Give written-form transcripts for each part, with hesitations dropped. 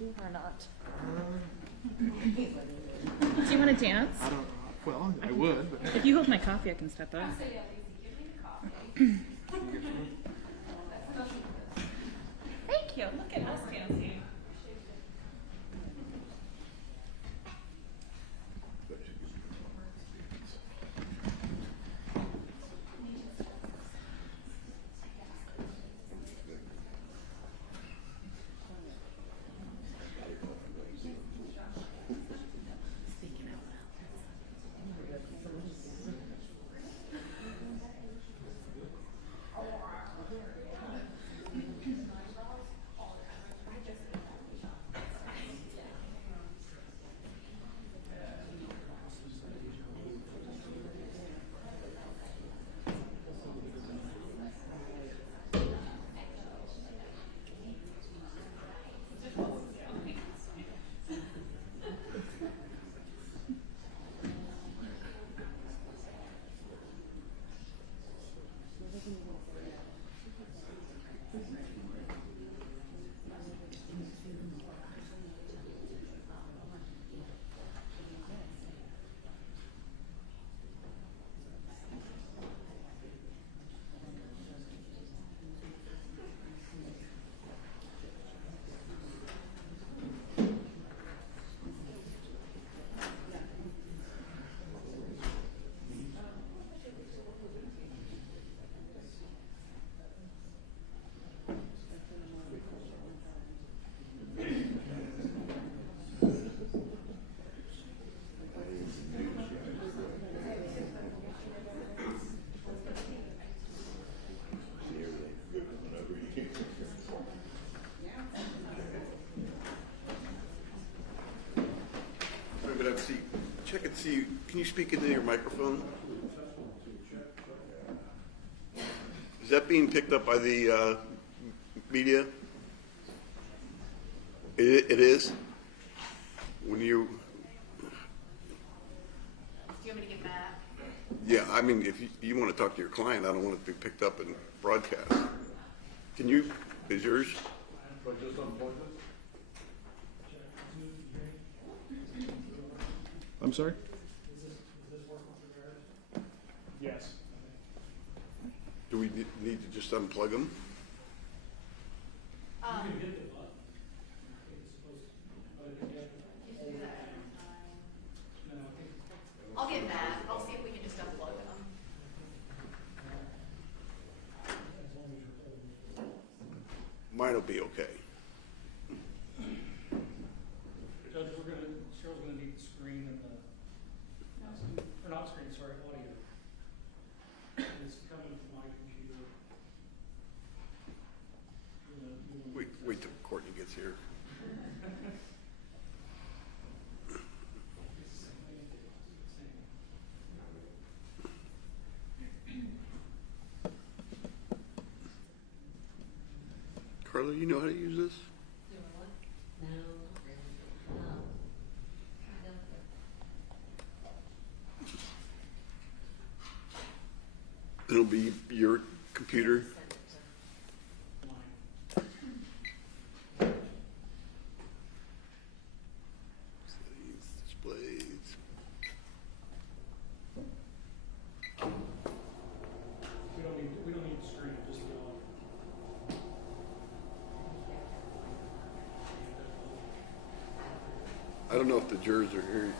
around you or not? Do you want to dance? I don't. Well, I would. But If you hold my coffee, I can step up. Thank you. Look at us dancing. Check and see. Can you speak into your microphone? Is that being picked up by the media? It is. When you. Do you want me to get back? Yeah, I mean, if you want to talk to your client, I don't want it to be picked up and broadcast. Can you? Is yours? I'm sorry. Yes. Do we need to just unplug them? I'll get that. I'll see if we can just unplug them. Mine will be okay. Judge, Cheryl's gonna need the screen and or not screen, sorry, audio. It's coming from my computer. Wait till Courtney gets here. Carla, you know how to use this? No, not really. No. It'll be your computer. Settings, displays. We don't need the screen, just the audio. I don't know if the jurors are here.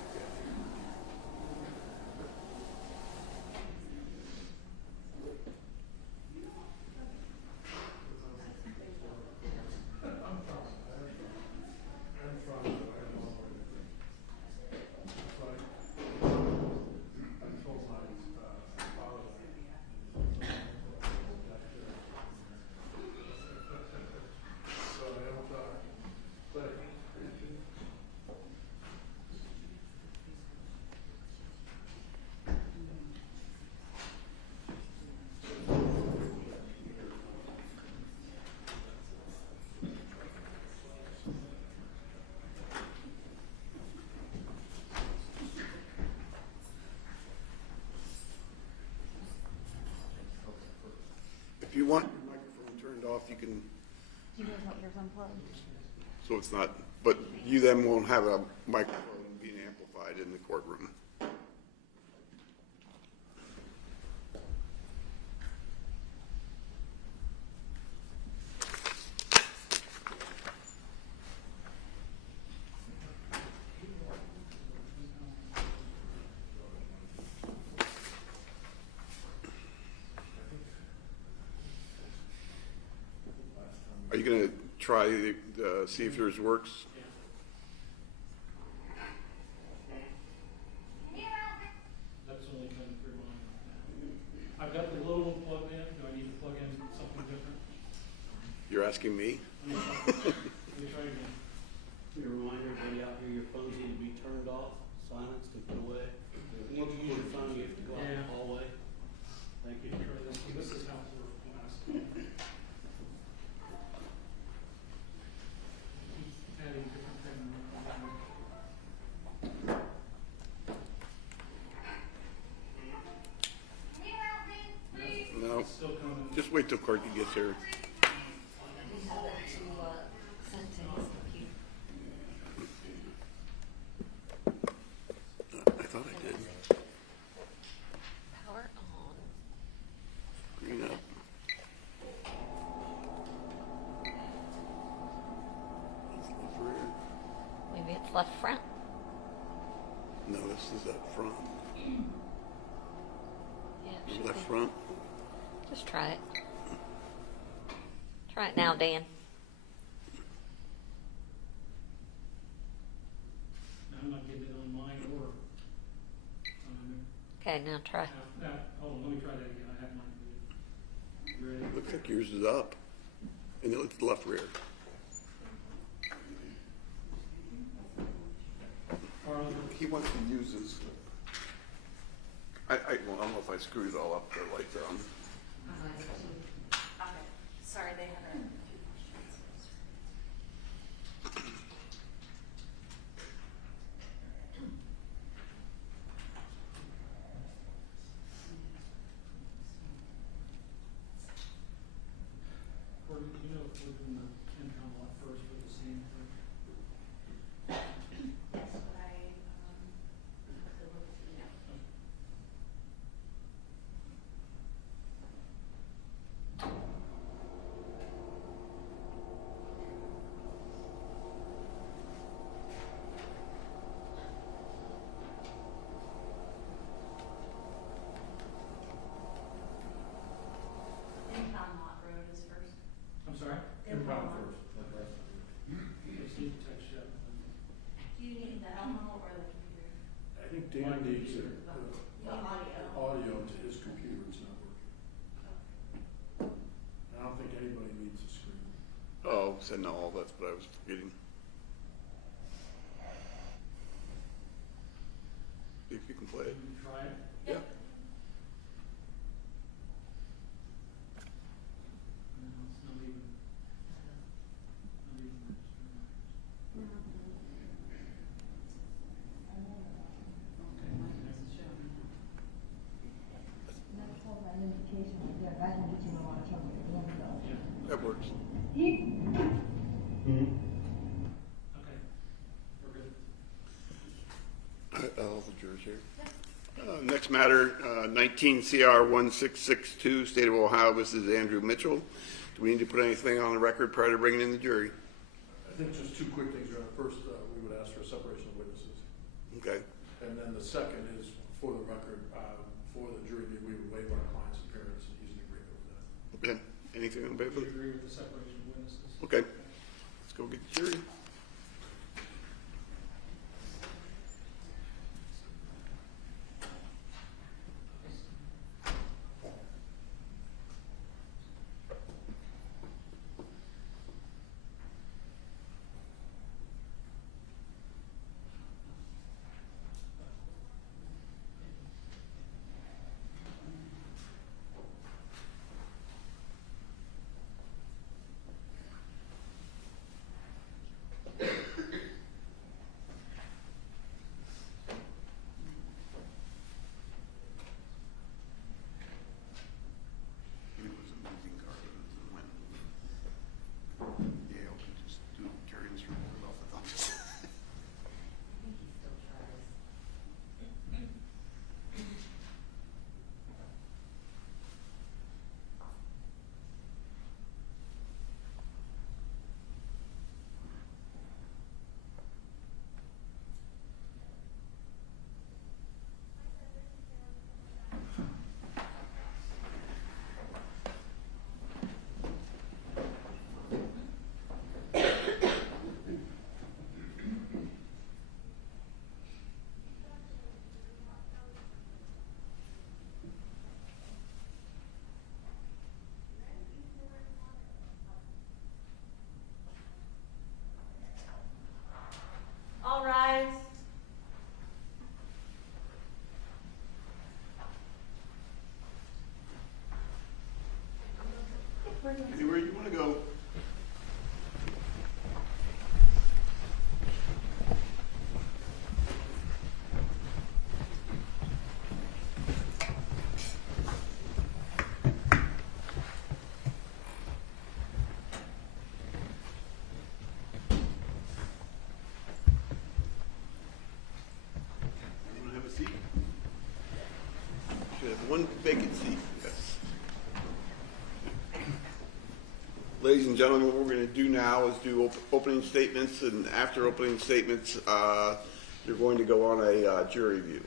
If you want your microphone turned off, you can. Do you guys want yours unplugged? So it's not, but you then won't have a microphone being amplified in the courtroom. Are you going to try see if yours works? That's only coming through mine. I've got the little one plugged in. Do I need to plug in something different? You're asking me? Let me try again. Be a reminder, everybody out here, your phones need to be turned off, silenced, and put away. Once you use your phone, you have to go out in the hallway. Thank you. Try this one. This is how it worked last time. Adding different things. No. Still coming. Just wait till Corky gets here. You have that to, send to his computer. I thought I did. Power on. Green up. That's left rear. Maybe it's left front. No, this is up front. Yeah, it should Left be. front. Just try it. Try it now, Dan. I'm not getting it on mine or on Okay, now try. hold on, let me try that again. I have mine muted. You ready? Looks like yours is up. And it's left rear. Carla, He wants to use his. Well, I don't know if I screwed it all up. The lights on. Okay, sorry, they have a. or do you know if we're doing the income lot first or the same thing? That's what I, have to look through now. Impound lot road is first. I'm sorry? Impound lot. Just need to touch that. Do you need the Elmo or the computer? I think Dan needs The audio. audio to his computer, it's not working. I don't think anybody needs a screen. Oh, said no. That's what I was forgetting. See if you can play it. Can you try it? Yeah. No, it's not even. Not even registering. That works. Okay, we're good. All the jurors here. Next matter, 19 CR 1662, State of Ohio. This is Andrew Mitchell. Do we need to put anything on the record prior to bringing in the jury? I think just two quick things, Your Honor. First, we would ask for a separation of witnesses. Okay. And then the second is, for the record, for the jury, we would waive our client's appearance and use an agreement with that. Okay. Anything on the Do paper? you agree with the separation of witnesses? Okay. Let's go get the jury. vacant seat, yes. Ladies and gentlemen, what we're going to do now is do opening statements, and after opening statements, you're going to go on a jury view.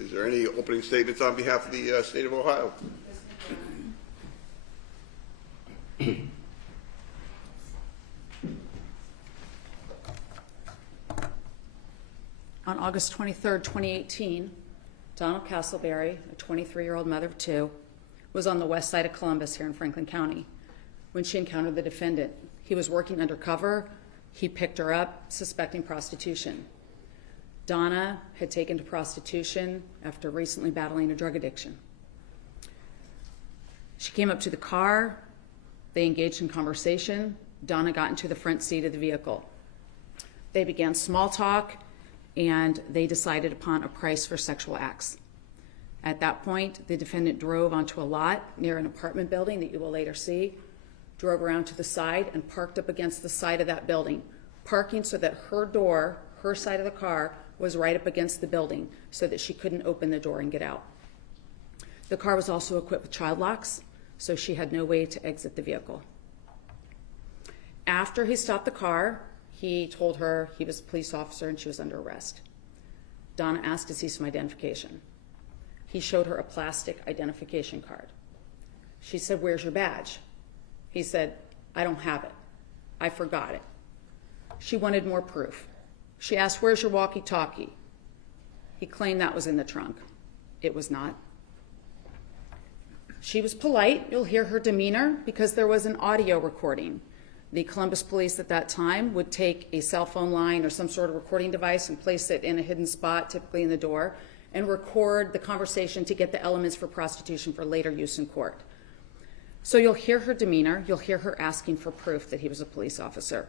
Is there any opening statements on behalf of the state of Ohio? On August 23rd, 2018, Donna Castleberry, a 23-year-old mother of two, was on the west side of Columbus here in Franklin County when she encountered the defendant. He was working undercover. He picked her up, suspecting prostitution. Donna had taken to prostitution after recently battling a drug addiction. She came up to the car. They engaged in conversation. Donna got into the front seat of the vehicle. They began small talk, and they decided upon a price for sexual acts. At that point, the defendant drove onto a lot near an apartment building that you will later see, drove around to the side and parked up against the side of that building, parking so that her door, her side of the car, was right up against the building so that she couldn't open the door and get out. The car was also equipped with child locks, so she had no way to exit the vehicle. After he stopped the car, he told her he was a police officer and she was under arrest. Donna asked to see some identification. He showed her a plastic identification card. She said, "Where's your badge?" He said, "I don't have it. I forgot it." She wanted more proof. She asked, "Where's your walkie-talkie?" He claimed that was in the trunk. It was not. She was polite. You'll hear her demeanor because there was an audio recording. The Columbus police at that time would take a cell phone line or some sort of recording device and place it in a hidden spot, typically in the door, and record the conversation to get the elements for prostitution for later use in court. So you'll hear her demeanor. You'll hear her asking for proof that he was a police officer.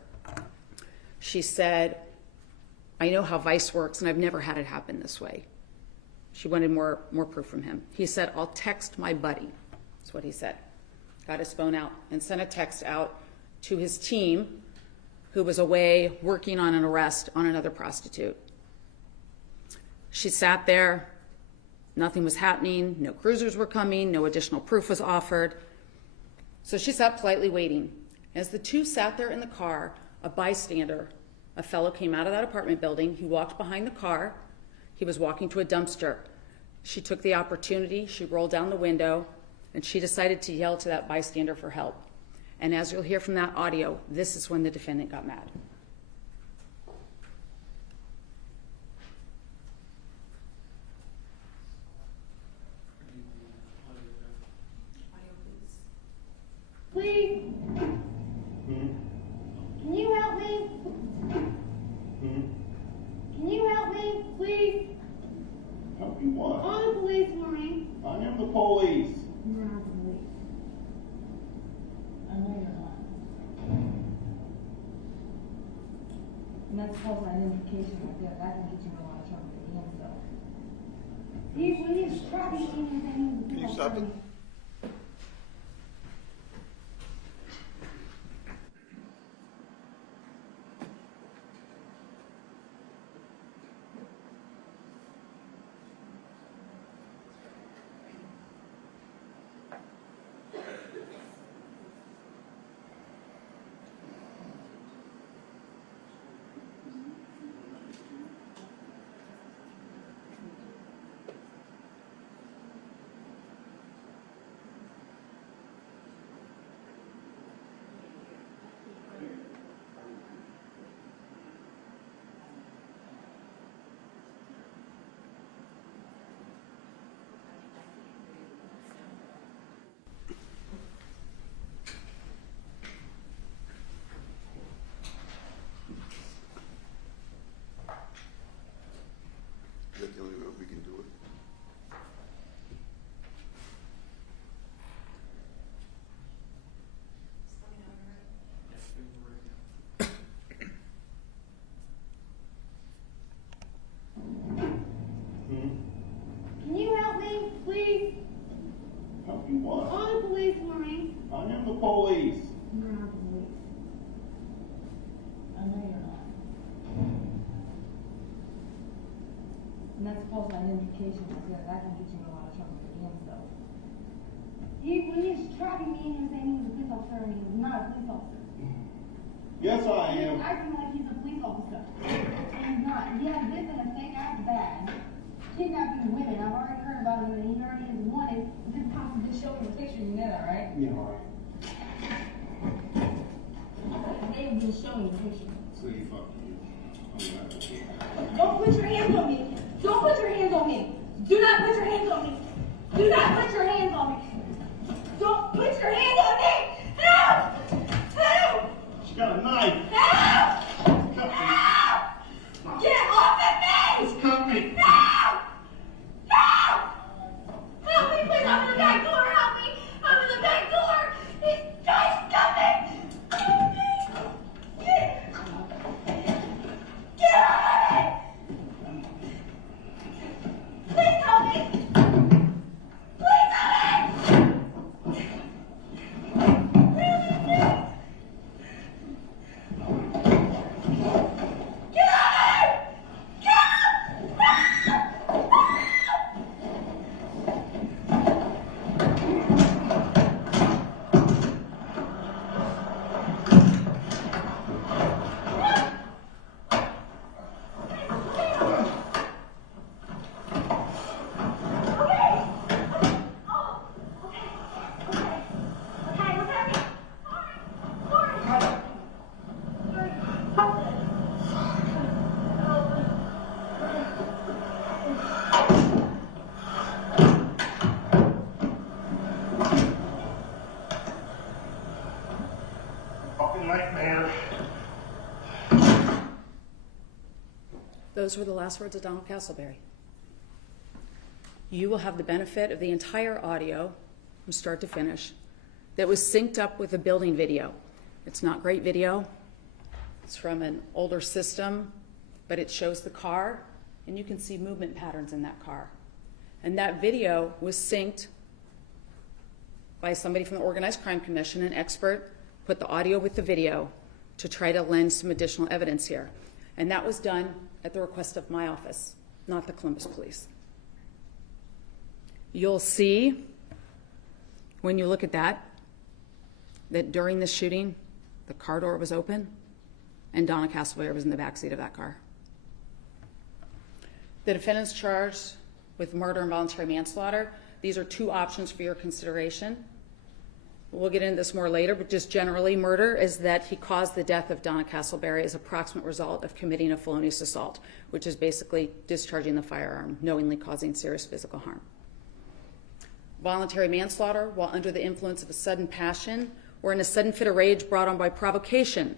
She said, "I know how Vice works, and I've never had it happen this way." She wanted more proof from him. He said, "I'll text my buddy." That's what he said. Got his phone out and sent a text out to his team, who was away working on an arrest on another prostitute. She sat there. Nothing was happening. No cruisers were coming. No additional proof was offered. So she sat politely waiting. As the two sat there in the car, a bystander, a fellow, came out of that apartment building. He walked behind the car. He was walking to a dumpster. She took the opportunity. She rolled down the window, and she decided to yell to that bystander for help. And as you'll hear from that audio, this is when the defendant got mad. Please, can you help me? Can you help me, please? Help you what? Call the police for me. I am the police. You're not the police. I know you're not. And that's false identification right there. That can get you in a lot of trouble at the end, so. Please, copy anything. Can you stop it? identification like that, I can get you in a lot of trouble again, so. When he was trapping me in here saying he was a police officer and he was not a police officer. Yes, I He's am. acting like he's a police officer. And he's not. He has this in a fake ass bag. Kidnapping women. I've already heard about him and he already is wanted. This time to just show me the picture, you know that, right? Yeah, all right. They have been showing the picture. So you fucking you. Don't put your hands on me. Don't put your hands on me. Do not put your hands on me. Do not put your hands on me. Don't put your hands on me. Help! Help! She got a knife. Help! Help! Get off of me! It's coming. Help! Help! Help me, please. I'm in the back door. Help me. I'm in the back door. He's coming. Help me. Get off of me. Please help me. Please help me. Get off me. Fucking nightmare. Those were the last words of Donna Castleberry. You will have the benefit of the entire audio from start to finish that was synced up with the building video. It's not great video. It's from an older system, but it shows the car, and you can see movement patterns in that car. And that video was synced by somebody from the Organized Crime Commission, an expert, put the audio with the video to try to lend some additional evidence here. And that was done at the request of my office, not the Columbus Police. You'll see, when you look at that during the shooting, the car door was open and Donna Castleberry was in the backseat of that car. The defendant's charged with murder and voluntary manslaughter. These are two options for your consideration. We'll get into this more later, but just generally, murder is that he caused the death of Donna Castleberry as a proximate result of committing a felonious assault, which is basically discharging the firearm, knowingly causing serious physical harm. Voluntary manslaughter, while under the influence of a sudden passion or in a sudden fit of rage brought on by provocation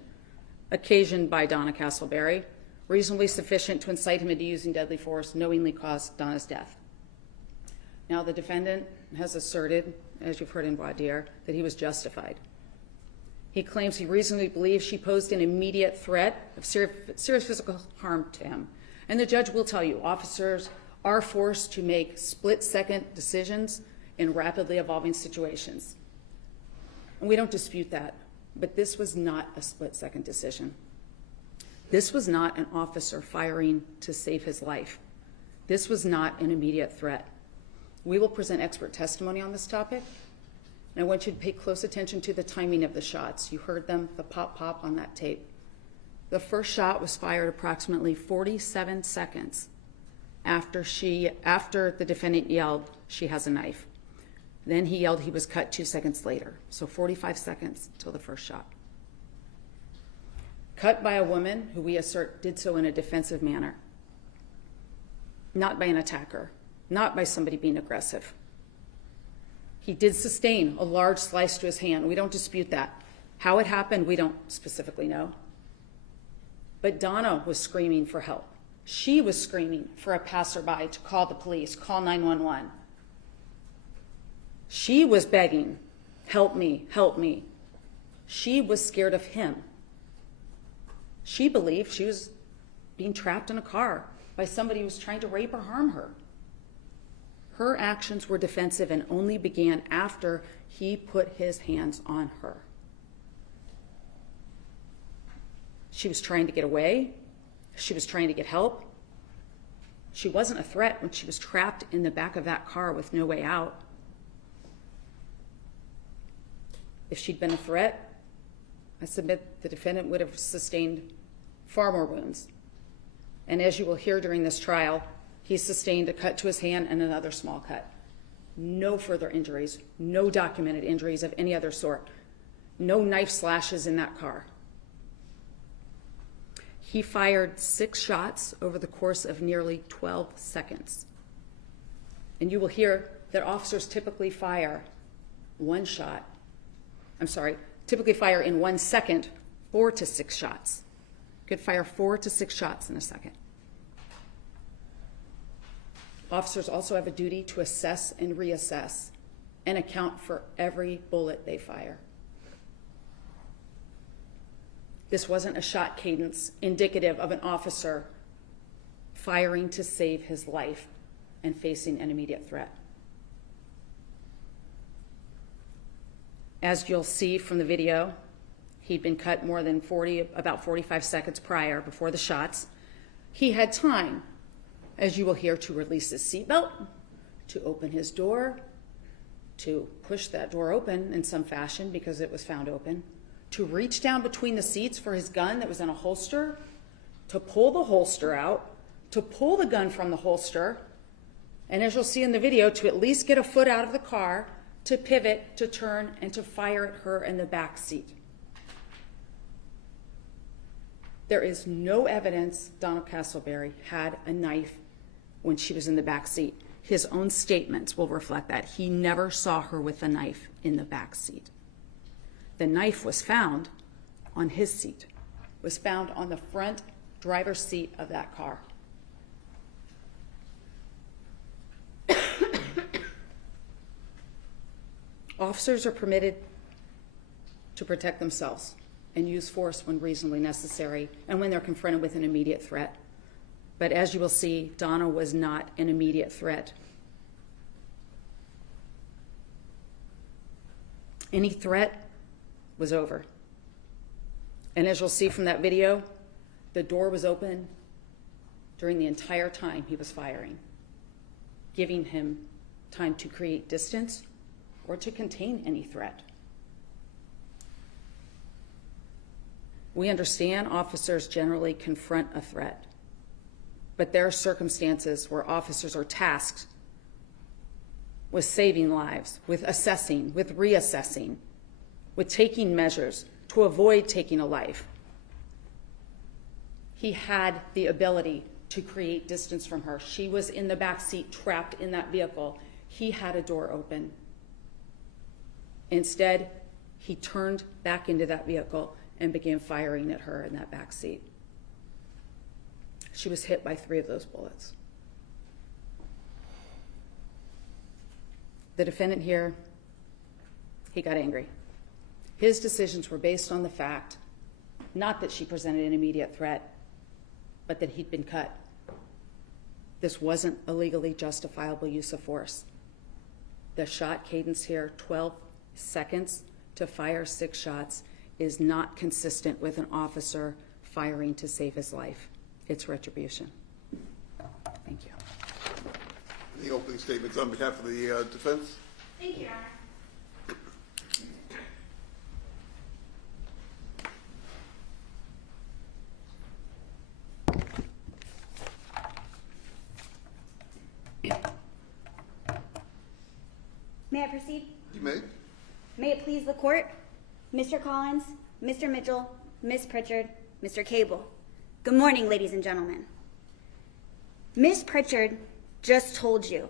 occasioned by Donna Castleberry, reasonably sufficient to incite him into using deadly force, knowingly caused Donna's death. Now, the defendant has asserted, as you've heard in voir dire, that he was justified. He claims he reasonably believes she posed an immediate threat of serious physical harm to him. And the judge will tell you, officers are forced to make split-second decisions in rapidly evolving situations. And we don't dispute that, but this was not a split-second decision. This was not an officer firing to save his life. This was not an immediate threat. We will present expert testimony on this topic, and I want you to pay close attention to the timing of the shots. You heard them, the pop-pop on that tape. The first shot was fired approximately 47 seconds after the defendant yelled, "She has a knife." Then he yelled he was cut 2 seconds later, so 45 seconds till the first shot. Cut by a woman who we assert did so in a defensive manner, not by an attacker, not by somebody being aggressive. He did sustain a large slice to his hand. We don't dispute that. How it happened, we don't specifically know. But Donna was screaming for help. She was screaming for a passerby to call the police, call 911. She was begging, "Help me, help me." She was scared of him. She believed she was being trapped in a car by somebody who was trying to rape or harm her. Her actions were defensive and only began after he put his hands on her. She was trying to get away. She was trying to get help. She wasn't a threat when she was trapped in the back of that car with no way out. If she'd been a threat, I submit the defendant would have sustained far more wounds. And as you will hear during this trial, he sustained a cut to his hand and another small cut. No further injuries, no documented injuries of any other sort, no knife slashes in that car. He fired 6 shots over the course of nearly 12 seconds. And you will hear that officers typically fire typically fire in 1 second 4 to 6 shots. Could fire 4 to 6 shots in a second. Officers also have a duty to assess and reassess and account for every bullet they fire. This wasn't a shot cadence indicative of an officer firing to save his life and facing an immediate threat. As you'll see from the video, he'd been cut more than about 45 seconds prior, before the shots. He had time, as you will hear, to release his seatbelt, to open his door, to push that door open in some fashion because it was found open, to reach down between the seats for his gun that was in a holster, to pull the holster out, to pull the gun from the holster, and as you'll see in the video, to at least get a foot out of the car, to pivot, to turn, and to fire at her in the back seat. There is no evidence Donna Castleberry had a knife when she was in the back seat. His own statements will reflect that. He never saw her with a knife in the back seat. The knife was found on his seat, was found on the front driver's seat of that car. Officers are permitted to protect themselves and use force when reasonably necessary and when they're confronted with an immediate threat. But as you will see, Donna was not an immediate threat. Any threat was over. And as you'll see from that video, the door was open during the entire time he was firing, giving him time to create distance or to contain any threat. We understand officers generally confront a threat, but there are circumstances where officers are tasked with saving lives, with assessing, with reassessing, with taking measures to avoid taking a life. He had the ability to create distance from her. She was in the back seat, trapped in that vehicle. He had a door open. Instead, he turned back into that vehicle and began firing at her in that back seat. She was hit by 3 of those bullets. The defendant here, he got angry. His decisions were based on the fact, not that she presented an immediate threat, but that he'd been cut. This wasn't a legally justifiable use of force. The shot cadence here, 12 seconds to fire 6 shots, is not consistent with an officer firing to save his life. It's retribution. Thank you. Any opening statements on behalf of the defense? Thank you, Your Honor. May I proceed? You may. May it please the court, Mr. Collins, Mr. Mitchell, Miss Pritchard, Mr. Cable. Good morning, ladies and gentlemen. Miss Pritchard just told you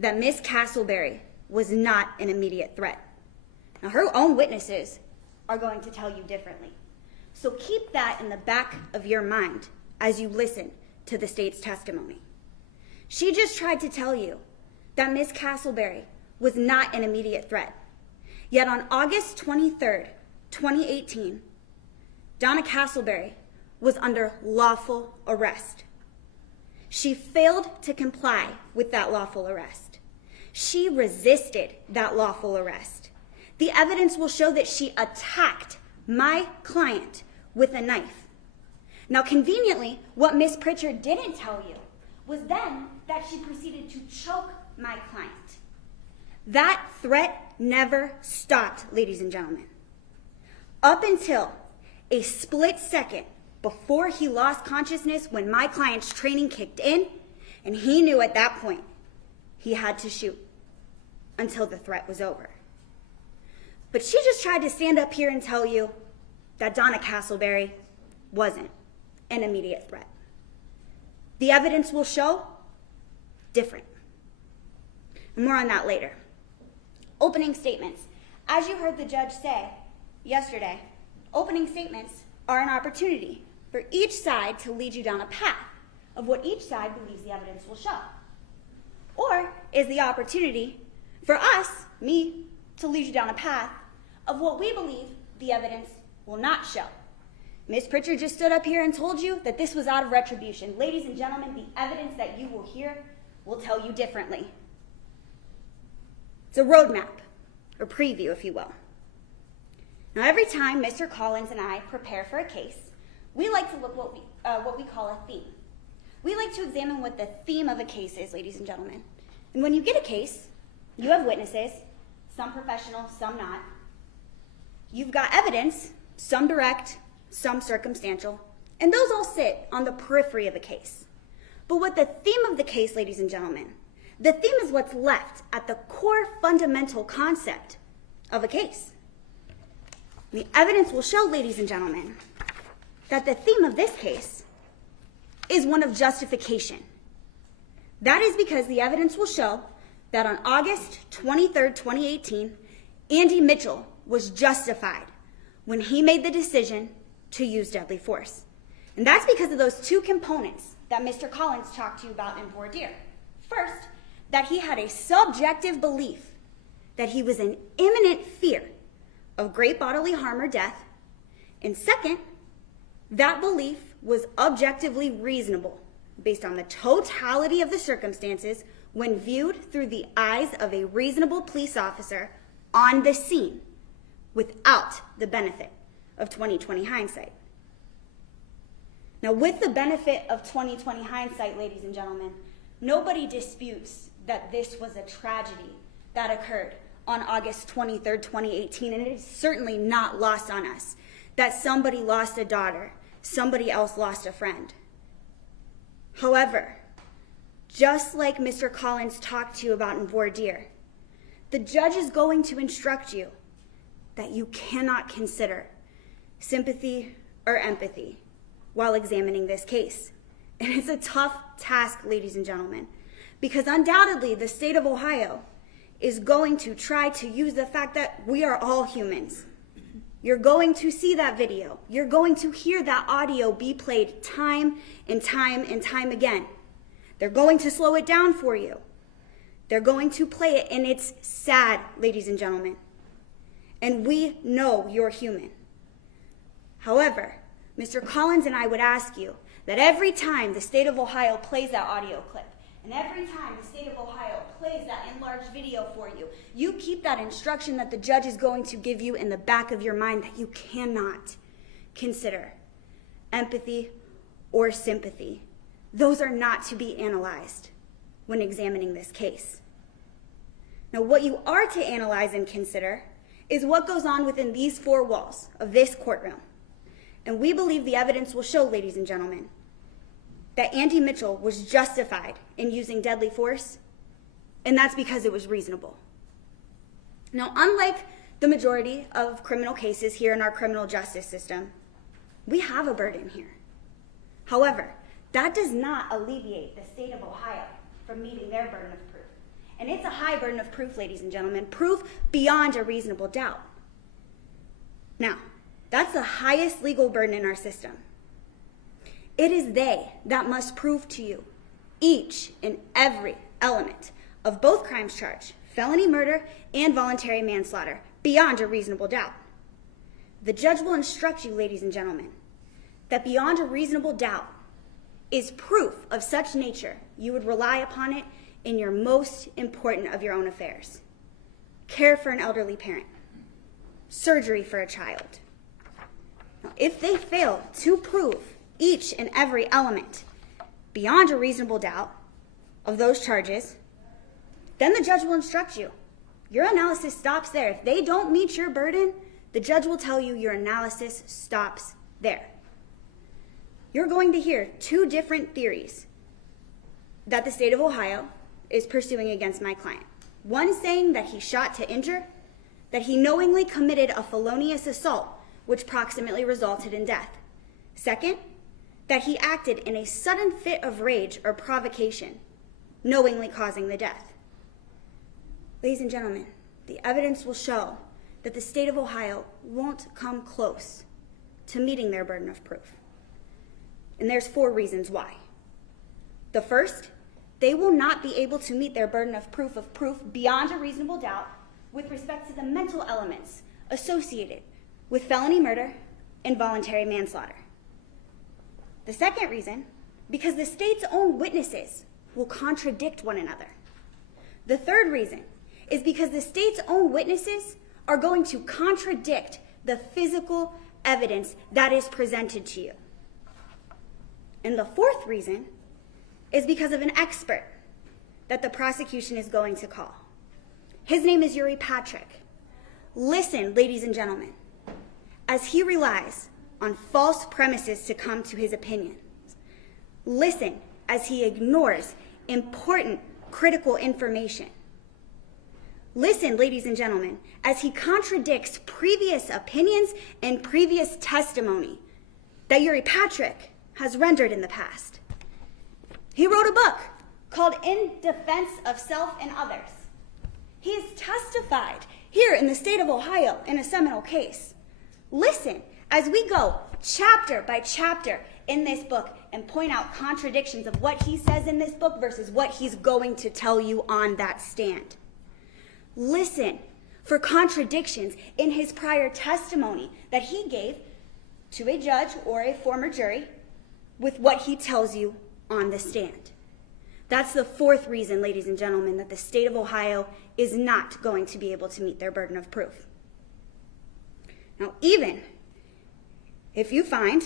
that Miss Castleberry was not an immediate threat. Now, her own witnesses are going to tell you differently. So keep that in the back of your mind as you listen to the state's testimony. She just tried to tell you that Miss Castleberry was not an immediate threat. Yet on August 23rd, 2018, Donna Castleberry was under lawful arrest. She failed to comply with that lawful arrest. She resisted that lawful arrest. The evidence will show that she attacked my client with a knife. Now, conveniently, what Miss Pritchard didn't tell you was then that she proceeded to choke my client. That threat never stopped, ladies and gentlemen. Up until a split second before he lost consciousness, when my client's training kicked in, and he knew at that point he had to shoot until the threat was over. But she just tried to stand up here and tell you that Donna Castleberry wasn't an immediate threat. The evidence will show different. And more on that later. Opening statements. As you heard the judge say yesterday, opening statements are an opportunity for each side to lead you down a path of what each side believes the evidence will show. Or is the opportunity for us, me, to lead you down a path of what we believe the evidence will not show. Ms. Pritchard just stood up here and told you that this was out of retribution. Ladies and gentlemen, the evidence that you will hear will tell you differently. It's a roadmap, or preview, if you will. Now, every time Mr. Collins and I prepare for a case, we like to look what we call a theme. We like to examine what the theme of a case is, ladies and gentlemen. And when you get a case, you have witnesses, some professional, some not. You've got evidence, some direct, some circumstantial, and those all sit on the periphery of a case. But what the theme of the case, ladies and gentlemen, the theme is what's left at the core fundamental concept of a case. The evidence will show, ladies and gentlemen, that the theme of this case is one of justification. That is because the evidence will show that on August 23rd, 2018, Andy Mitchell was justified when he made the decision to use deadly force. And that's because of those two components that Mr. Collins talked to you about in voir dire. First, that he had a subjective belief that he was in imminent fear of great bodily harm or death. And second, that belief was objectively reasonable based on the totality of the circumstances when viewed through the eyes of a reasonable police officer on the scene without the benefit of 20/20 hindsight. Now, with the benefit of 20/20 hindsight, ladies and gentlemen, nobody disputes that this was a tragedy that occurred on August 23rd, 2018, and it is certainly not lost on us that somebody lost a daughter, somebody else lost a friend. However, just like Mr. Collins talked to you about in voir dire, the judge is going to instruct you that you cannot consider sympathy or empathy while examining this case. And it's a tough task, ladies and gentlemen, because undoubtedly the state of Ohio is going to try to use the fact that we are all humans. You're going to see that video. You're going to hear that audio be played time and time and time again. They're going to slow it down for you. They're going to play it, and it's sad, ladies and gentlemen. And we know you're human. However, Mr. Collins and I would ask you that every time the state of Ohio plays that audio clip, and every time the state of Ohio plays that enlarged video for you, you keep that instruction that the judge is going to give you in the back of your mind that you cannot consider empathy or sympathy. Those are not to be analyzed when examining this case. Now, what you are to analyze and consider is what goes on within these four walls of this courtroom. And we believe the evidence will show, ladies and gentlemen, that Andy Mitchell was justified in using deadly force, and that's because it was reasonable. Now, unlike the majority of criminal cases here in our criminal justice system, we have a burden here. However, that does not alleviate the state of Ohio from meeting their burden of proof. And it's a high burden of proof, ladies and gentlemen, proof beyond a reasonable doubt. Now, that's the highest legal burden in our system. It is they that must prove to you each and every element of both crimes charged, felony murder and voluntary manslaughter, beyond a reasonable doubt. The judge will instruct you, ladies and gentlemen, that beyond a reasonable doubt is proof of such nature you would rely upon it in your most important of your own affairs. Care for an elderly parent, surgery for a child. Now, if they fail to prove each and every element beyond a reasonable doubt, of those charges, then the judge will instruct you. Your analysis stops there. If they don't meet your burden, the judge will tell you your analysis stops there. You're going to hear two different theories that the state of Ohio is pursuing against my client. One saying that he shot to injure, that he knowingly committed a felonious assault, which proximately resulted in death. Second, that he acted in a sudden fit of rage or provocation, knowingly causing the death. Ladies and gentlemen, the evidence will show that the state of Ohio won't come close to meeting their burden of proof. And there's 4 reasons why. The first, they will not be able to meet their burden of proof beyond a reasonable doubt with respect to the mental elements associated with felony murder and voluntary manslaughter. The second reason, because the state's own witnesses will contradict one another. The third reason is because the state's own witnesses are going to contradict the physical evidence that is presented to you. And the fourth reason is because of an expert that the prosecution is going to call. His name is Yuri Patrick. Listen, ladies and gentlemen, as he relies on false premises to come to his opinions. Listen as he ignores important, critical information. Listen, ladies and gentlemen, as he contradicts previous opinions and previous testimony that Yuri Patrick has rendered in the past. He wrote a book called In Defense of Self and Others. He has testified here in the state of Ohio in a seminal case. Listen as we go chapter by chapter in this book and point out contradictions of what he says in this book versus what he's going to tell you on that stand. Listen for contradictions in his prior testimony that he gave to a judge or a former jury with what he tells you on the stand. That's the fourth reason, ladies and gentlemen, that the state of Ohio is not going to be able to meet their burden of proof. Now, even if you find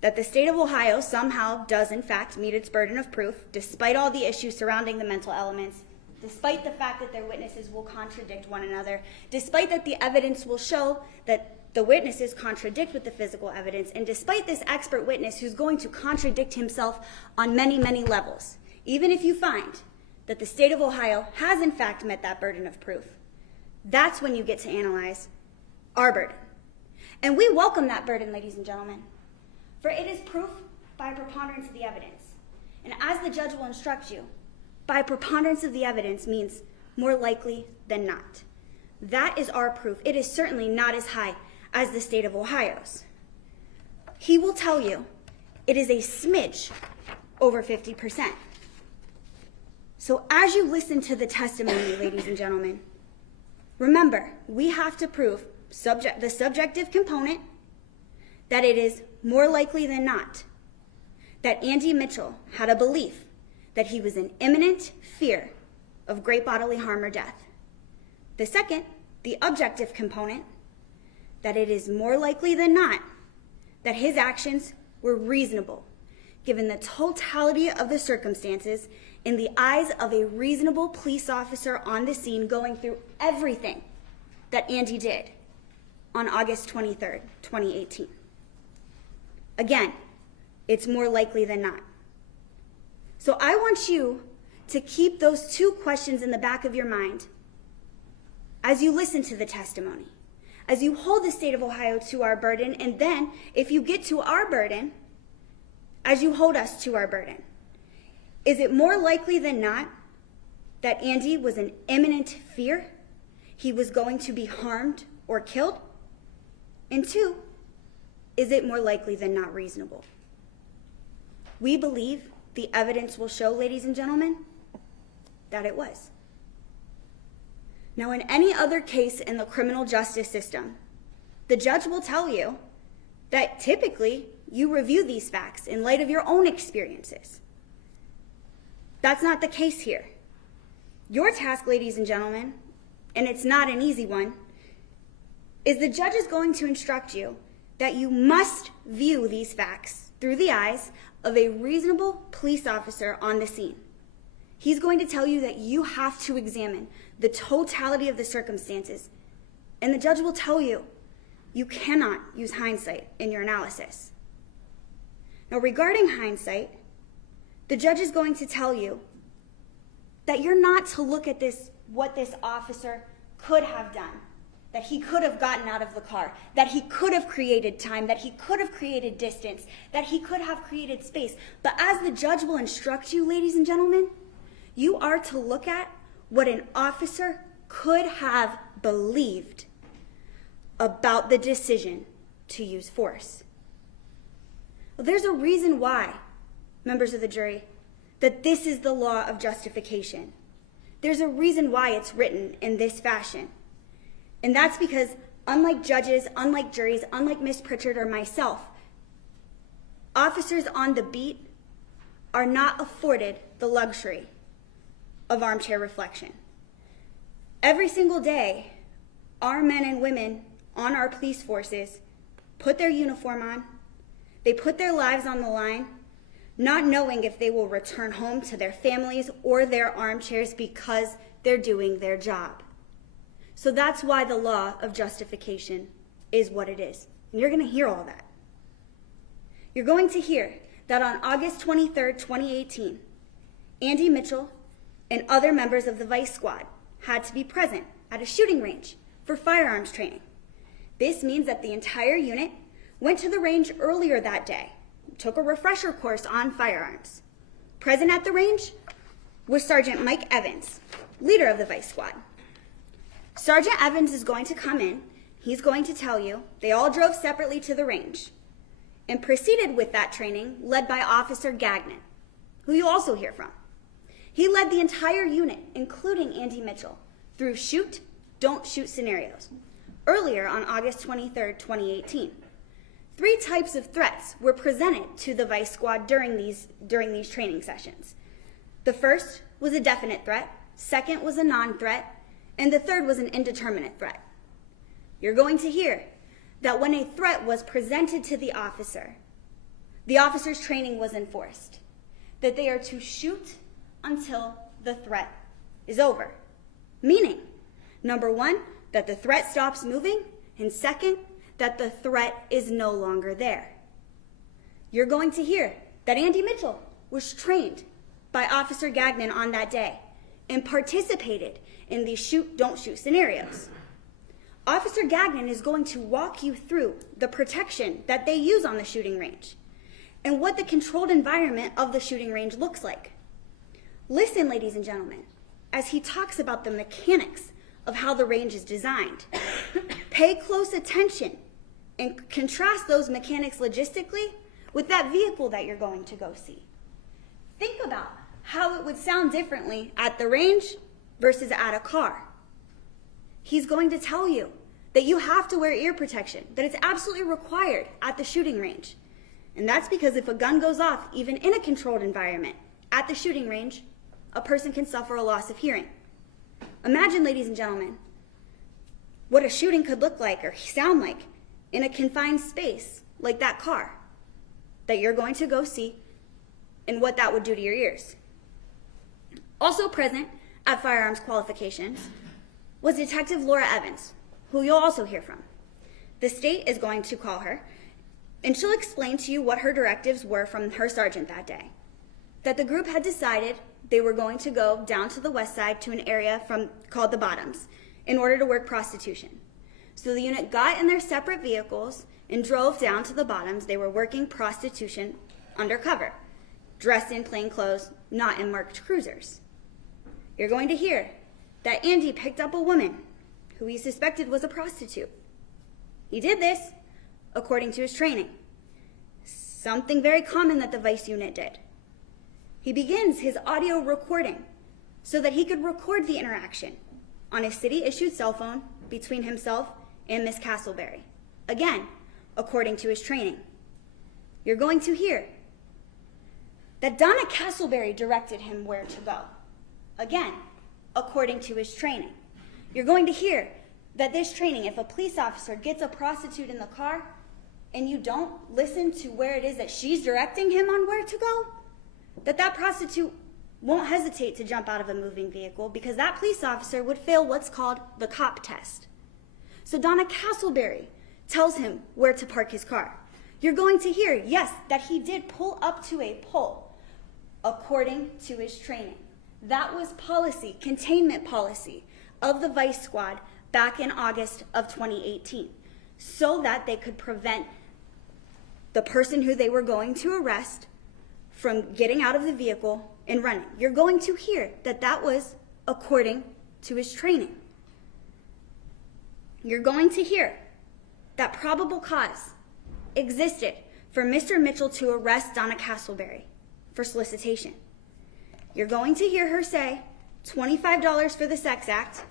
that the state of Ohio somehow does in fact meet its burden of proof, despite all the issues surrounding the mental elements, despite the fact that their witnesses will contradict one another, despite that the evidence will show that the witnesses contradict with the physical evidence, and despite this expert witness who's going to contradict himself on many, many levels, even if you find that the state of Ohio has in fact met that burden of proof, that's when you get to analyze our burden. And we welcome that burden, ladies and gentlemen, for it is proof by preponderance of the evidence. And as the judge will instruct you, by preponderance of the evidence means more likely than not. That is our proof. It is certainly not as high as the state of Ohio's. He will tell you it is a smidge over 50%. So as you listen to the testimony, ladies and gentlemen, remember, we have to prove the subjective component, that it is more likely than not that Andy Mitchell had a belief that he was in imminent fear of great bodily harm or death. The second, the objective component, that it is more likely than not that his actions were reasonable, given the totality of the circumstances in the eyes of a reasonable police officer on the scene going through everything that Andy did on August 23rd, 2018. Again, it's more likely than not. So I want you to keep those two questions in the back of your mind as you listen to the testimony, as you hold the state of Ohio to our burden, and then if you get to our burden, as you hold us to our burden. Is it more likely than not that Andy was in imminent fear? He was going to be harmed or killed? And 2, is it more likely than not reasonable? We believe the evidence will show, ladies and gentlemen, that it was. Now, in any other case in the criminal justice system, the judge will tell you that typically you review these facts in light of your own experiences. That's not the case here. Your task, ladies and gentlemen, and it's not an easy one, is the judge is going to instruct you that you must view these facts through the eyes of a reasonable police officer on the scene. He's going to tell you that you have to examine the totality of the circumstances. And the judge will tell you, you cannot use hindsight in your analysis. Now, regarding hindsight, the judge is going to tell you that you're not to look at what this officer could have done, that he could have gotten out of the car, that he could have created time, that he could have created distance, that he could have created space. But as the judge will instruct you, ladies and gentlemen, you are to look at what an officer could have believed about the decision to use force. Well, there's a reason why, members of the jury, that this is the law of justification. There's a reason why it's written in this fashion. And that's because, unlike judges, unlike juries, unlike Miss Pritchard or myself, officers on the beat are not afforded the luxury of armchair reflection. Every single day, our men and women on our police forces put their uniform on, they put their lives on the line, not knowing if they will return home to their families or their armchairs because they're doing their job. So that's why the law of justification is what it is. And you're going to hear all that. You're going to hear that on August 23rd, 2018, Andy Mitchell and other members of the Vice Squad had to be present at a shooting range for firearms training. This means that the entire unit went to the range earlier that day, took a refresher course on firearms. Present at the range was Sergeant Mike Evans, leader of the Vice Squad. Sergeant Evans is going to come in. He's going to tell you they all drove separately to the range and proceeded with that training led by Officer Gagnon, who you also hear from. He led the entire unit, including Andy Mitchell, through shoot, don't shoot scenarios earlier on August 23rd, 2018. 3 types of threats were presented to the Vice Squad during these training sessions. The first was a definite threat, second was a non-threat, and the third was an indeterminate threat. You're going to hear that when a threat was presented to the officer's training was enforced, that they are to shoot until the threat is over. Meaning, number 1, that the threat stops moving, and second, that the threat is no longer there. You're going to hear that Andy Mitchell was trained by Officer Gagnon on that day and participated in the shoot, don't shoot scenarios. Officer Gagnon is going to walk you through the protection that they use on the shooting range and what the controlled environment of the shooting range looks like. Listen, ladies and gentlemen, as he talks about the mechanics of how the range is designed. Pay close attention and contrast those mechanics logistically with that vehicle that you're going to go see. Think about how it would sound differently at the range versus at a car. He's going to tell you that you have to wear ear protection, that it's absolutely required at the shooting range. And that's because if a gun goes off, even in a controlled environment, at the shooting range, a person can suffer a loss of hearing. Imagine, ladies and gentlemen, what a shooting could look like or sound like in a confined space like that car that you're going to go see and what that would do to your ears. Also present at firearms qualifications was Detective Laura Evans, who you'll also hear from. The state is going to call her, and she'll explain to you what her directives were from her sergeant that day. That the group had decided they were going to go down to the west side to an area called the Bottoms in order to work prostitution. So the unit got in their separate vehicles and drove down to the Bottoms. They were working prostitution undercover, dressed in plain clothes, not in marked cruisers. You're going to hear that Andy picked up a woman who he suspected was a prostitute. He did this according to his training, something very common that the Vice unit did. He begins his audio recording so that he could record the interaction on a city-issued cell phone between himself and Miss Castleberry. Again, according to his training. You're going to hear that Donna Castleberry directed him where to go. Again, according to his training. You're going to hear that this training, if a police officer gets a prostitute in the car and you don't listen to where it is that she's directing him on where to go, that prostitute won't hesitate to jump out of a moving vehicle because that police officer would fail what's called the cop test. So Donna Castleberry tells him where to park his car. You're going to hear, yes, that he did pull up to a pole according to his training. That was policy, containment policy of the Vice Squad back in August of 2018, so that they could prevent the person who they were going to arrest from getting out of the vehicle and running. You're going to hear that that was according to his training. You're going to hear that probable cause existed for Mr. Mitchell to arrest Donna Castleberry for solicitation. You're going to hear her say $25 for the sex act,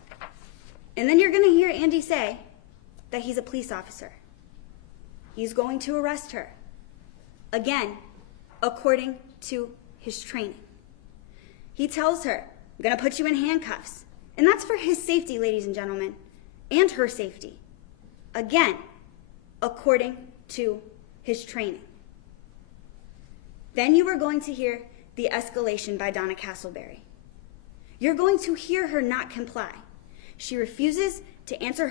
and then you're going to hear Andy say that he's a police officer. He's going to arrest her, again, according to his training. He tells her, I'm going to put you in handcuffs, and that's for his safety, ladies and gentlemen, and her safety. Again, according to his training. Then you are going to hear the escalation by Donna Castleberry. You're going to hear her not comply. She refuses to answer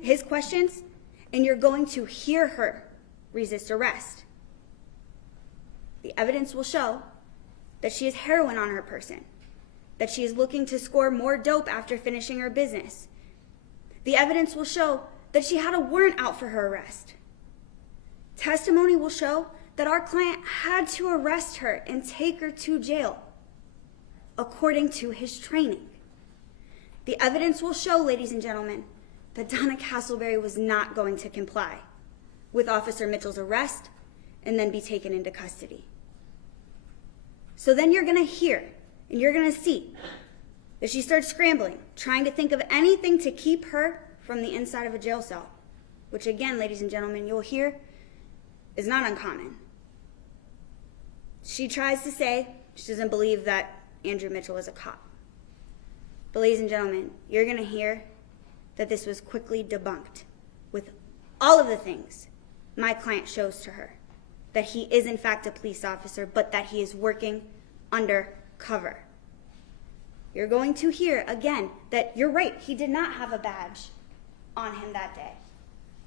his questions, and you're going to hear her resist arrest. The evidence will show that she has heroin on her person, that she is looking to score more dope after finishing her business. The evidence will show that she had a warrant out for her arrest. Testimony will show that our client had to arrest her and take her to jail, according to his training. The evidence will show, ladies and gentlemen, that Donna Castleberry was not going to comply with Officer Mitchell's arrest and then be taken into custody. So then you're going to hear and you're going to see that she starts scrambling, trying to think of anything to keep her from the inside of a jail cell, which again, ladies and gentlemen, you'll hear is not uncommon. She tries to say she doesn't believe that Andrew Mitchell is a cop. But ladies and gentlemen, you're going to hear that this was quickly debunked with all of the things my client shows to her, that he is in fact a police officer, but that he is working undercover. You're going to hear again that you're right, he did not have a badge on him that day.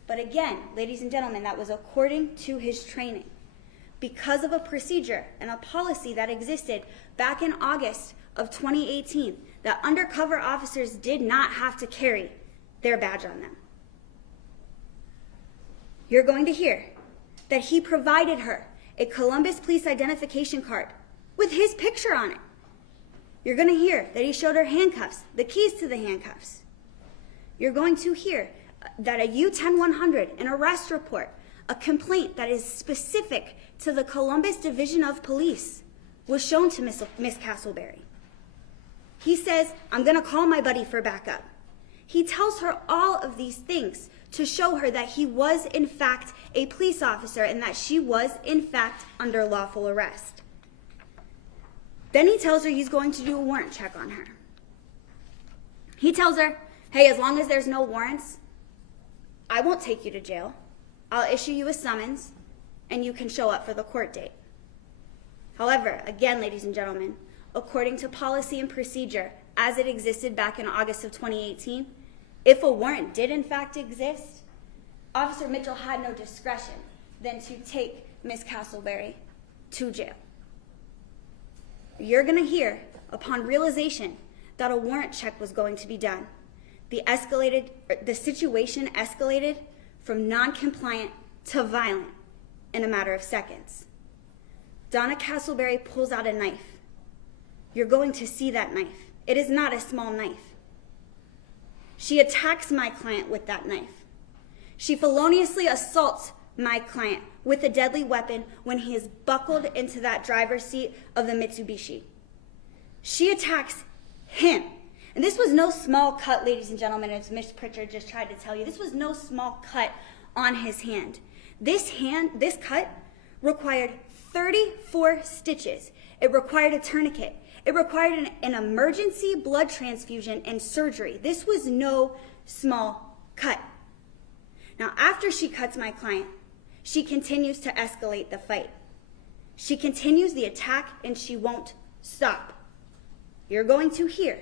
But again, ladies and gentlemen, that was according to his training, because of a procedure and a policy that existed back in August of 2018, that undercover officers did not have to carry their badge on them. You're going to hear that he provided her a Columbus police identification card with his picture on it. You're going to hear that he showed her handcuffs, the keys to the handcuffs. You're going to hear that a U-10-100, an arrest report, a complaint that is specific to the Columbus Division of Police was shown to Miss Castleberry. He says, I'm going to call my buddy for backup. He tells her all of these things to show her that he was in fact a police officer and that she was in fact under lawful arrest. Then he tells her he's going to do a warrant check on her. He tells her, hey, as long as there's no warrants, I won't take you to jail. I'll issue you a summons and you can show up for the court date. However, again, ladies and gentlemen, according to policy and procedure as it existed back in August of 2018, if a warrant did in fact exist, Officer Mitchell had no discretion than to take Miss Castleberry to jail. You're going to hear, upon realization that a warrant check was going to be done, the situation escalated from non-compliant to violent in a matter of seconds. Donna Castleberry pulls out a knife. You're going to see that knife. It is not a small knife. She attacks my client with that knife. She feloniously assaults my client with a deadly weapon when he is buckled into that driver's seat of the Mitsubishi. She attacks him. And this was no small cut, ladies and gentlemen, as Miss Pritchard just tried to tell you. This was no small cut on his hand. This cut required 34 stitches. It required a tourniquet. It required an emergency blood transfusion and surgery. This was no small cut. Now, after she cuts my client, she continues to escalate the fight. She continues the attack and she won't stop. you're going to hear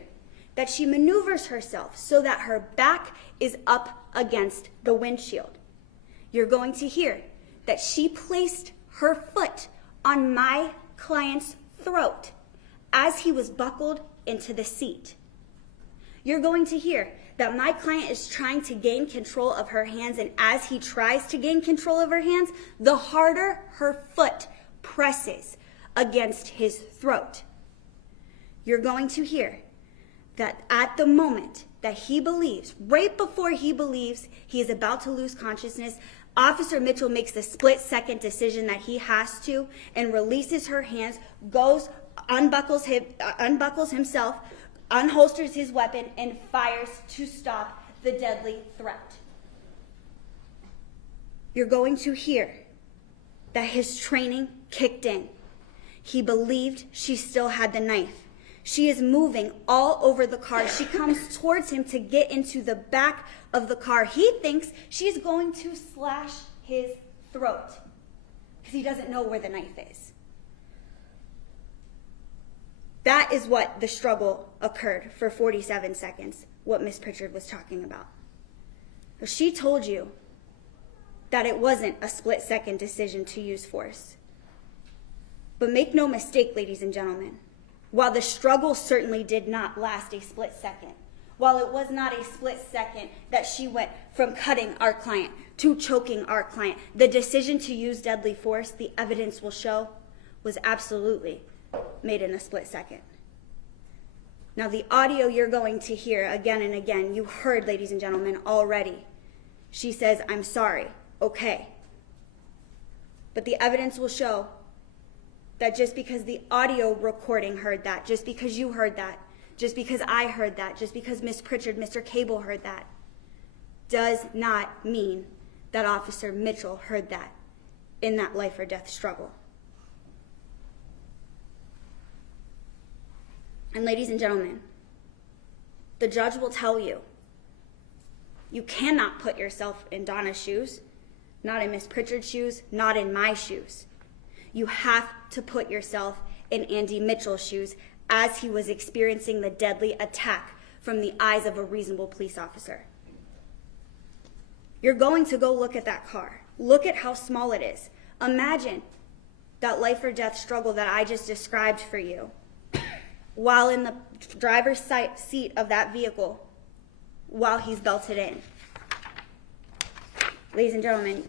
that she maneuvers herself so that her back is up against the windshield. You're going to hear that she placed her foot on my client's throat as he was buckled into the seat. You're going to hear that my client is trying to gain control of her hands, and as he tries to gain control of her hands, the harder her foot presses against his throat. You're going to hear that at the moment that he believes, right before he believes he is about to lose consciousness, Officer Mitchell makes the split-second decision that he has to and releases her hands, goes, unbuckles himself, unholsters his weapon, and fires to stop the deadly threat. You're going to hear that his training kicked in. He believed she still had the knife. She is moving all over the car. She comes towards him to get into the back of the car. He thinks she's going to slash his throat because he doesn't know where the knife is. That is what the struggle occurred for 47 seconds, what Miss Pritchard was talking about. She told you that it wasn't a split-second decision to use force. But make no mistake, ladies and gentlemen, while the struggle certainly did not last a split second, while it was not a split second that she went from cutting our client to choking our client, the decision to use deadly force, the evidence will show, was absolutely made in a split second. Now, the audio you're going to hear again and again, you heard, ladies and gentlemen, already. She says, "I'm sorry, okay." But the evidence will show that just because the audio recording heard that, just because you heard that, just because I heard that, just because Miss Pritchard, Mr. Cable heard that, does not mean that Officer Mitchell heard that in that life or death struggle. And ladies and gentlemen, the judge will tell you, you cannot put yourself in Donna's shoes, not in Miss Pritchard's shoes, not in my shoes. You have to put yourself in Andy Mitchell's shoes as he was experiencing the deadly attack from the eyes of a reasonable police officer. You're going to go look at that car. Look at how small it is. Imagine that life or death struggle that I just described for you while in the driver's seat of that vehicle while he's belted in. Ladies and gentlemen,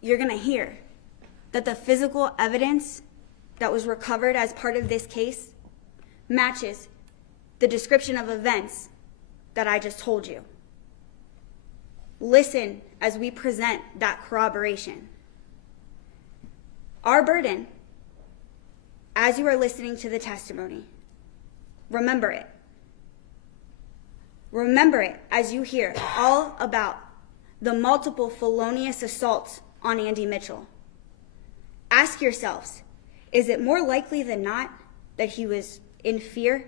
you're going to hear that the physical evidence that was recovered as part of this case matches the description of events that I just told you. Listen as we present that corroboration. Our burden, as you are listening to the testimony, remember it. Remember it as you hear all about the multiple felonious assaults on Andy Mitchell. Ask yourselves, is it more likely than not that he was in fear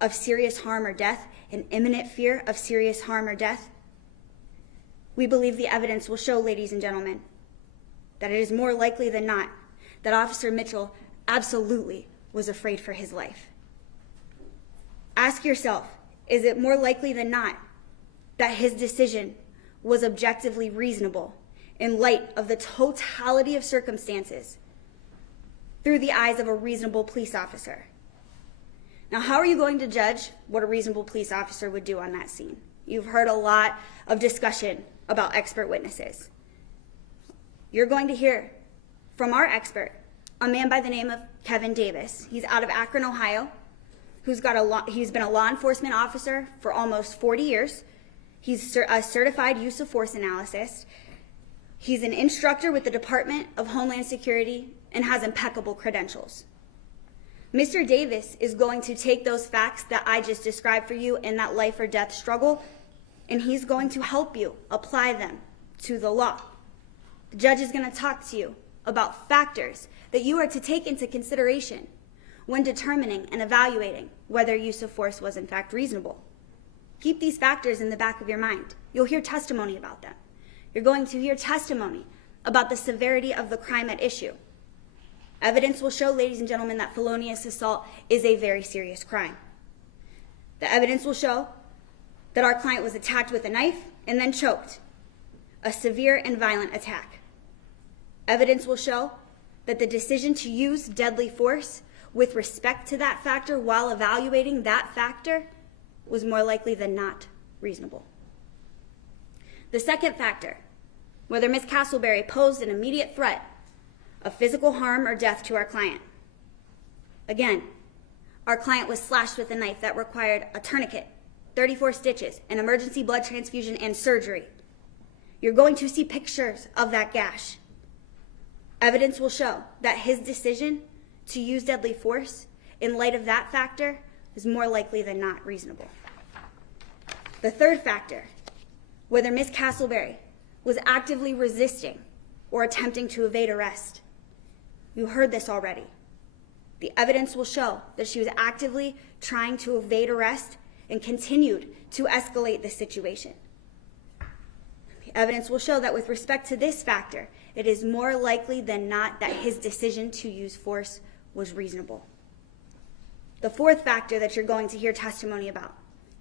of serious harm or death, in imminent fear of serious harm or death? We believe the evidence will show, ladies and gentlemen, that it is more likely than not that Officer Mitchell absolutely was afraid for his life. Ask yourself, is it more likely than not that his decision was objectively reasonable in light of the totality of circumstances through the eyes of a reasonable police officer? Now, how are you going to judge what a reasonable police officer would do on that scene? You've heard a lot of discussion about expert witnesses. You're going to hear from our expert, a man by the name of Kevin Davis. He's out of Akron, Ohio, he's been a law enforcement officer for almost 40 years. He's a certified use of force analyst. He's an instructor with the Department of Homeland Security and has impeccable credentials. Mr. Davis is going to take those facts that I just described for you in that life or death struggle, and he's going to help you apply them to the law. The judge is going to talk to you about factors that you are to take into consideration when determining and evaluating whether use of force was in fact reasonable. Keep these factors in the back of your mind. You'll hear testimony about them. You're going to hear testimony about the severity of the crime at issue. Evidence will show, ladies and gentlemen, that felonious assault is a very serious crime. The evidence will show that our client was attacked with a knife and then choked. A severe and violent attack. Evidence will show that the decision to use deadly force with respect to that factor while evaluating that factor was more likely than not reasonable. The second factor, whether Ms. Castleberry posed an immediate threat of physical harm or death to our client. Again, our client was slashed with a knife that required a tourniquet, 34 stitches, an emergency blood transfusion, and surgery. You're going to see pictures of that gash. Evidence will show that his decision to use deadly force in light of that factor is more likely than not reasonable. The third factor, whether Ms. Castleberry was actively resisting or attempting to evade arrest. You heard this already. The evidence will show that she was actively trying to evade arrest and continued to escalate the situation. The evidence will show that with respect to this factor, it is more likely than not that his decision to use force was reasonable. The fourth factor that you're going to hear testimony about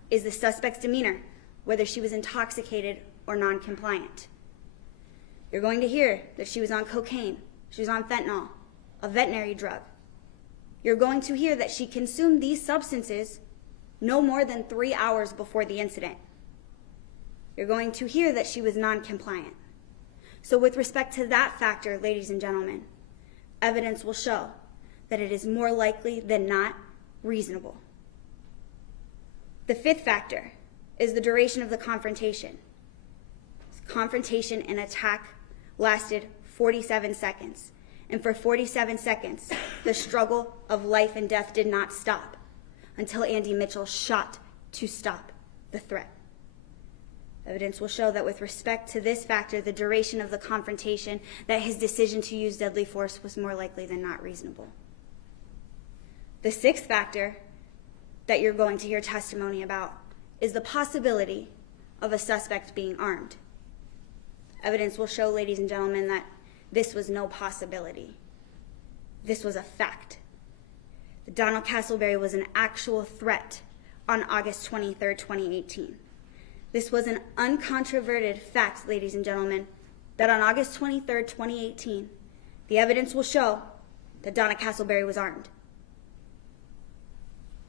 is the suspect's demeanor, whether she was intoxicated or non-compliant. You're going to hear that she was on cocaine, she was on fentanyl, a veterinary drug. You're going to hear that she consumed these substances no more than 3 hours before the incident. You're going to hear that she was non-compliant. So with respect to that factor, ladies and gentlemen, evidence will show that it is more likely than not reasonable. The fifth factor is the duration of the confrontation. Confrontation and attack lasted 47 seconds. And for 47 seconds, the struggle of life and death did not stop until Andy Mitchell shot to stop the threat. Evidence will show that with respect to this factor, the duration of the confrontation, that his decision to use deadly force was more likely than not reasonable. The sixth factor that you're going to hear testimony about is the possibility of a suspect being armed. Evidence will show, ladies and gentlemen, that this was no possibility. This was a fact. Donna Castleberry was an actual threat on August 23rd, 2018. This was an uncontroverted fact, ladies and gentlemen, that on August 23rd, 2018, the evidence will show that Donna Castleberry was armed.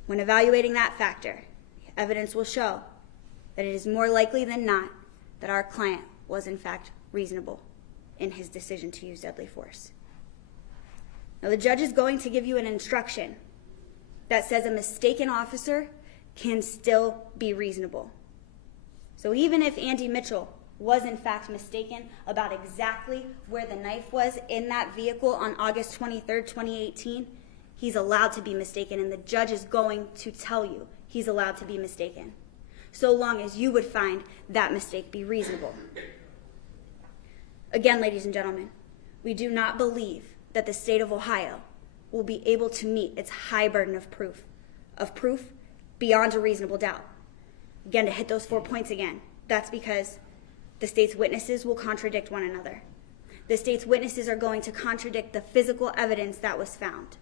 When evaluating that factor, evidence will show that it is more likely than not that our client was in fact reasonable in his decision to use deadly force. Now the judge is going to give you an instruction that says a mistaken officer can still be reasonable. So even if Andy Mitchell was in fact mistaken about exactly where the knife was in that vehicle on August 23rd, 2018, he's allowed to be mistaken, and the judge is going to tell you he's allowed to be mistaken, so long as you would find that mistake be reasonable. Again, ladies and gentlemen, we do not believe that the state of Ohio will be able to meet its high burden of proof beyond a reasonable doubt. Again, to hit those 4 points again, that's because the state's witnesses will contradict one another. The state's witnesses are going to contradict the physical evidence that was found.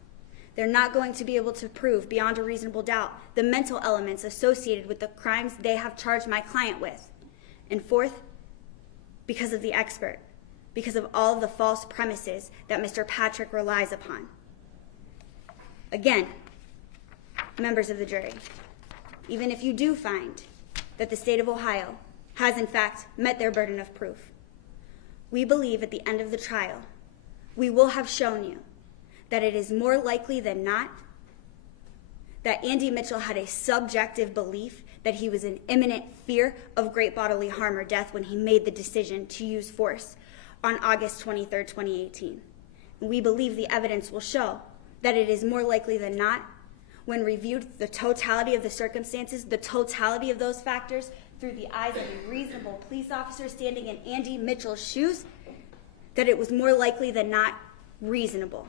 They're not going to be able to prove beyond a reasonable doubt the mental elements associated with the crimes they have charged my client with. And fourth, because of the expert, because of all of the false premises that Mr. Patrick relies upon. Again, members of the jury, even if you do find that the state of Ohio has in fact met their burden of proof, we believe at the end of the trial, we will have shown you that it is more likely than not that Andy Mitchell had a subjective belief that he was in imminent fear of great bodily harm or death when he made the decision to use force on August 23rd, 2018. And we believe the evidence will show that it is more likely than not, when reviewed the totality of the circumstances, the totality of those factors through the eyes of a reasonable police officer standing in Andy Mitchell's shoes, that it was more likely than not reasonable.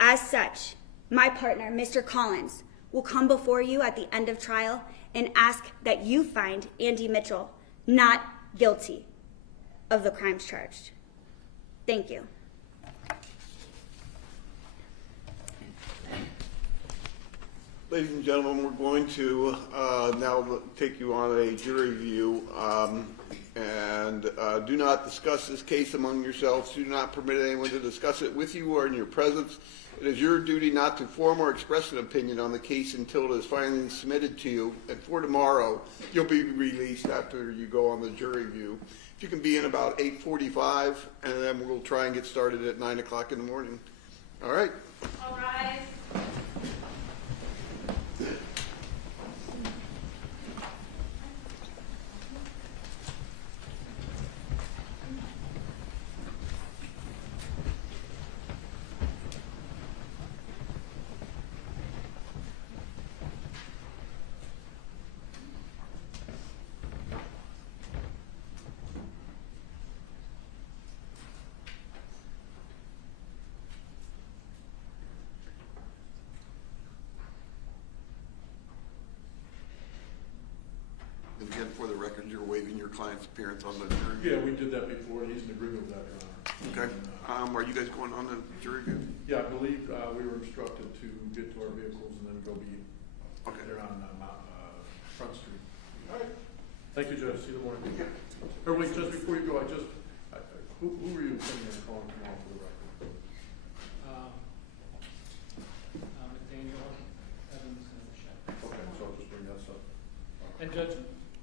As such, my partner, Mr. Collins, will come before you at the end of trial and ask that you find Andy Mitchell not guilty of the crimes charged. Thank you. Ladies and gentlemen, we're going to now take you on a jury view, and do not discuss this case among yourselves. Do not permit anyone to discuss it with you or in your presence. It is your duty not to form or express an opinion on the case until it is finally submitted to you. And for tomorrow, you'll be released after you go on the jury view. If you can be in about 8:45, and then we'll try and get started at 9 o'clock in the morning. All right. All rise. And again, for the record, you're waiving your client's appearance on the jury view? Yeah, we did that before, and he's in agreement with that, Your Honor. Okay. Are you guys going on the jury view? Yeah, I believe we were instructed to get to our vehicles and then go be there on Front Street. All right. Thank you, Judge. See you in the morning. Or wait, just before you go, who were you thinking of calling tomorrow for the record? Daniel Evans and Shep. Okay, so I'll just bring that up. And Judge,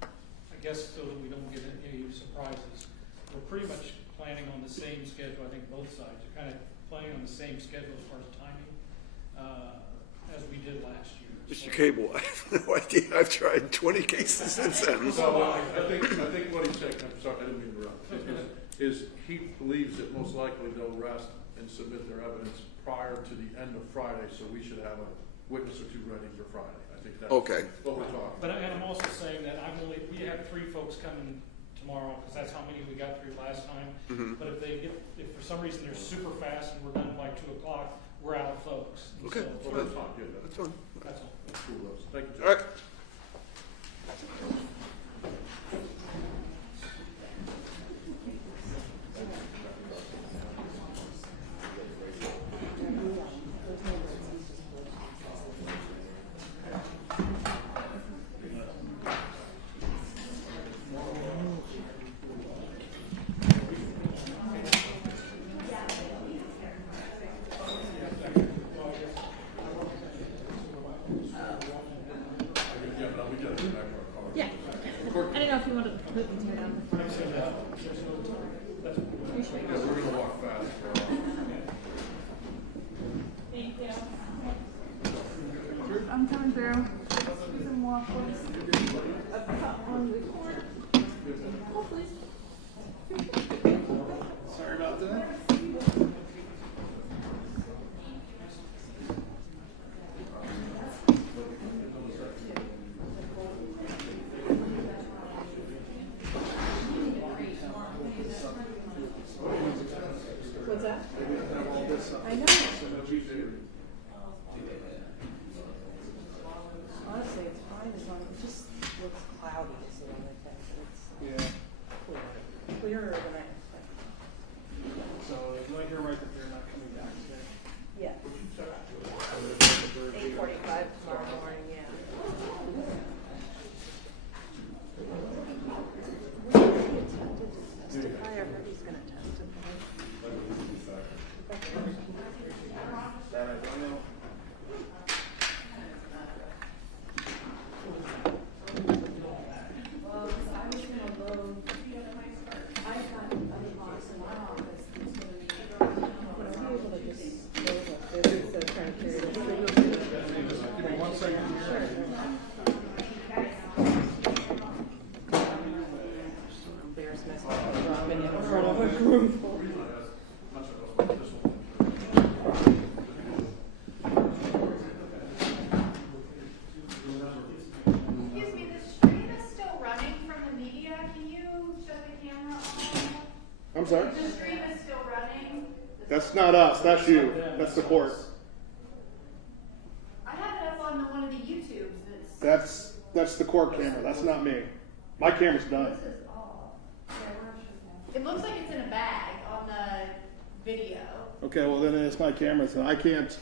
I guess so that we don't get any surprises, we're pretty much planning on the same schedule. I think both sides are kind of planning on the same schedule as far as timing as we did last year. Mr. Cable, I have no idea. I've tried 20 cases since then. So I think what he's saying, I'm sorry, I didn't mean to interrupt, is he believes that most likely they'll rest and submit their evidence prior to the end of Friday, so we should have a witness or two ready for Friday. I think that's Okay. what we're talking about. But I'm also saying that we have 3 folks coming tomorrow, because that's how many we got through last time. Mhm. But if for some reason they're super fast and we're done by 2 o'clock, we're out of folks. And Okay. so Well, that's fine, yeah, That's fine. that's all. that's cool, those. Thank you, Judge. All right. Yeah. I don't know if you want to put the tear down. Yeah, we're gonna walk fast. Thank you. I'm coming through. You can walk, please. On the court. Oh, please. Sorry about that. What's that? I know. Honestly, it's fine as long as it just looks cloudy is the only thing. It's clearer than I expected. So do I hear right that they're not coming back today? Yeah. 8:45 tomorrow morning, yeah. Testify, I heard he's gonna testify. Excuse me, the stream is still running from the media. Can you shut the camera off? I'm sorry? The stream is still running. That's not us, that's you. That's the court. I have it up on one of the YouTubes that's. That's the court camera, that's not me. My camera's done. This is off. Yeah, it looks like it's in a bag on the video. Okay, well then it's my camera, so I can't